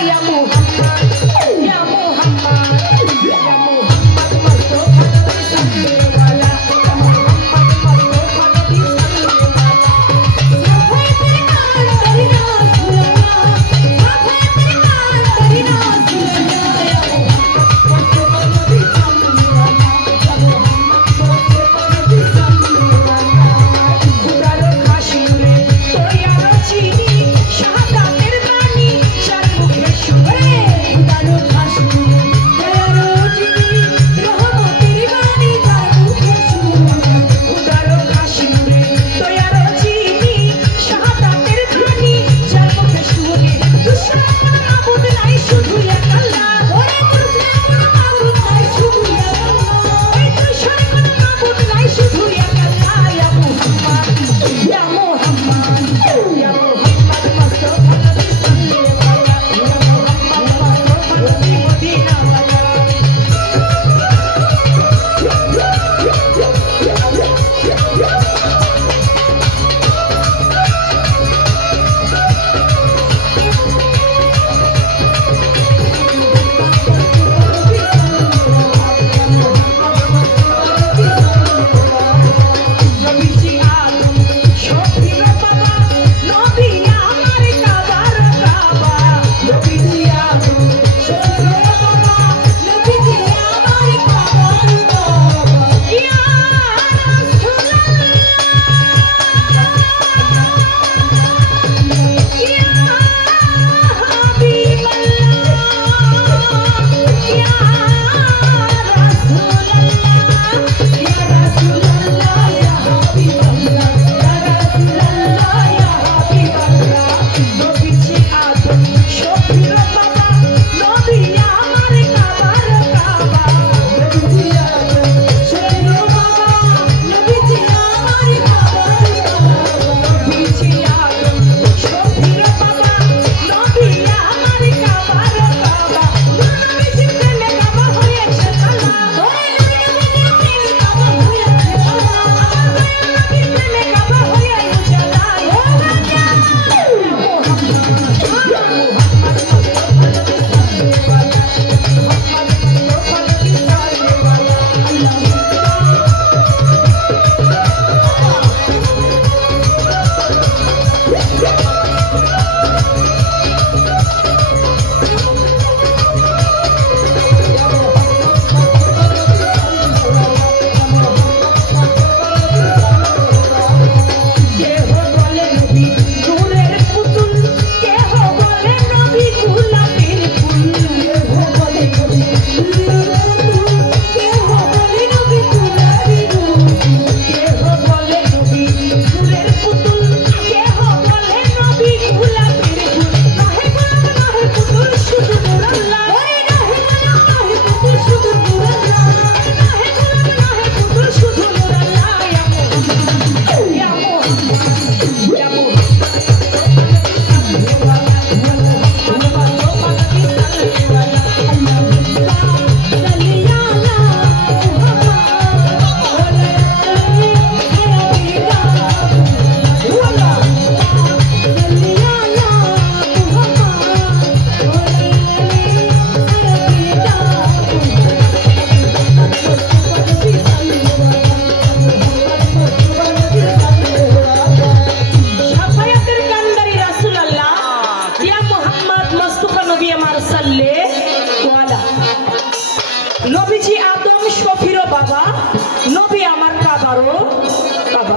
Ai, amor. নবীজি আদম শফিরও বাবা। নবী আমার কাবারও বাবা।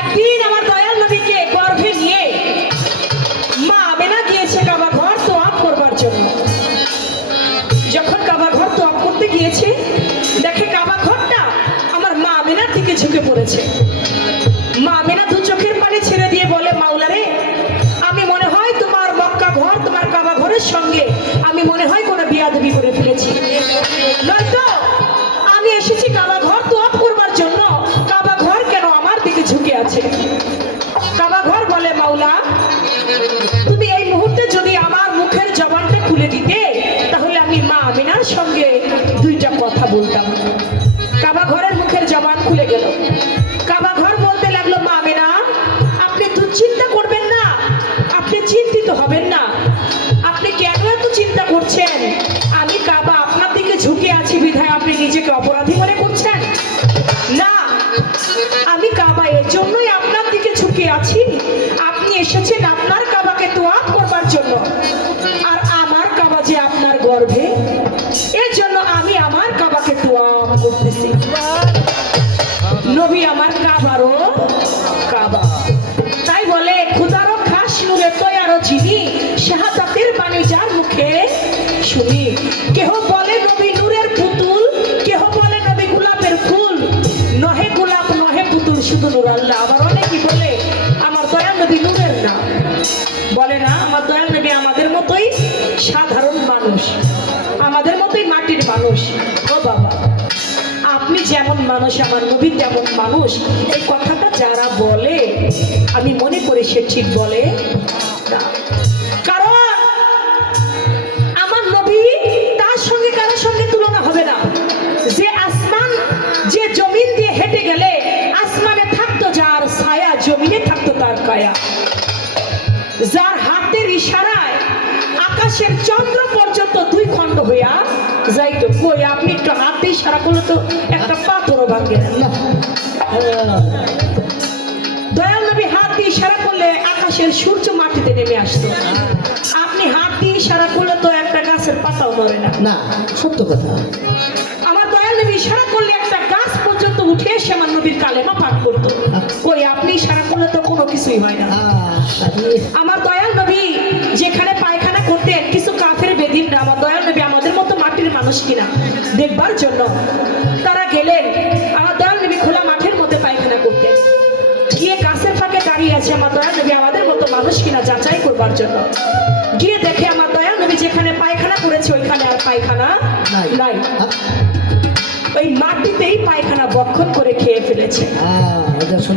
একদিন আমার দয়াল নবীকে গর্ভে নিয়ে মা আমেনা দিয়েছে কাবা ঘর তো আপ করবার জন্য। যখন কাবা ঘর তো আপ করতে গিয়েছে, দেখে কাবা ঘরটা আমার মা আমেনার দিকে ঝুঁকে পড়েছে। মা আমেনা দু চোখের পানে ছেড়ে দিয়ে বলে, মাওলারে, আমি মনে হয় তোমার মক্কা ঘর, তোমার কাবা ঘরের সঙ্গে, আমি মনে হয় বিক্রি করেছিল এর জন্যই আপনার দিকে ঝুঁকে আছি। আপনি এসেছেন মানুষ, আমার নবী তেমন মানুষ, এই কথাটা যারা বলে, আমি মনে করি সে ঠিক বলে যার ছায়া, জমিনে থাকতো তার যার হাতের ইশারায় আকাশের চন্দ্র পর্যন্ত দুই খণ্ড যাইতো। কই, আপনি একটু হাতে ইশারা করলে তো একটা পাথরও ভাঙে দয়াল নবী হাত দিয়ে ইশারা করলে আকাশের সূর্য মাটিতে নেমে আসতো। আপনি হাত দিয়ে ইশারা করলে তো একটা গাছের পাতাও নড়ে না। না সত্য কথা। আমার দয়াল নবী ইশারা করলে একটা গাছ পর্যন্ত উঠে এসে আমার নবীর কালেমা পাঠ করতো। কই আপনি ইশারা করলে তো কোনো কিছুই হয় না। আমার দয়াল নবী যেখানে পায়খানা করতেন কিছু কাফের বেদিন না আমার দয়াল নবী আমাদের মতো মাটির মানুষ কিনা দেখবার জন্য আছে আমার দয়া নবী আমাদের মতো মানুষ কিনা যাচাই করবার জন্য। গিয়ে দেখে আমার দয়া নবী যেখানে পায়খানা করেছে ওইখানে আর পায়খানা নাই। ওই মাটিতেই পায়খানা বক্ষণ করে খেয়ে ফেলেছে।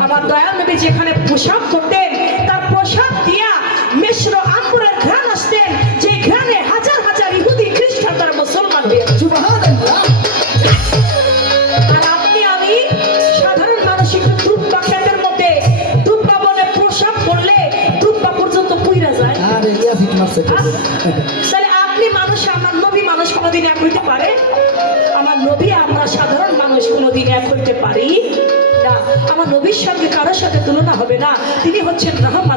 আমার দয়া নবী যেখানে পোশাক করতেন তার পোশাক দিয়া মিশ্র না তিনি হচ্ছেন রহমাত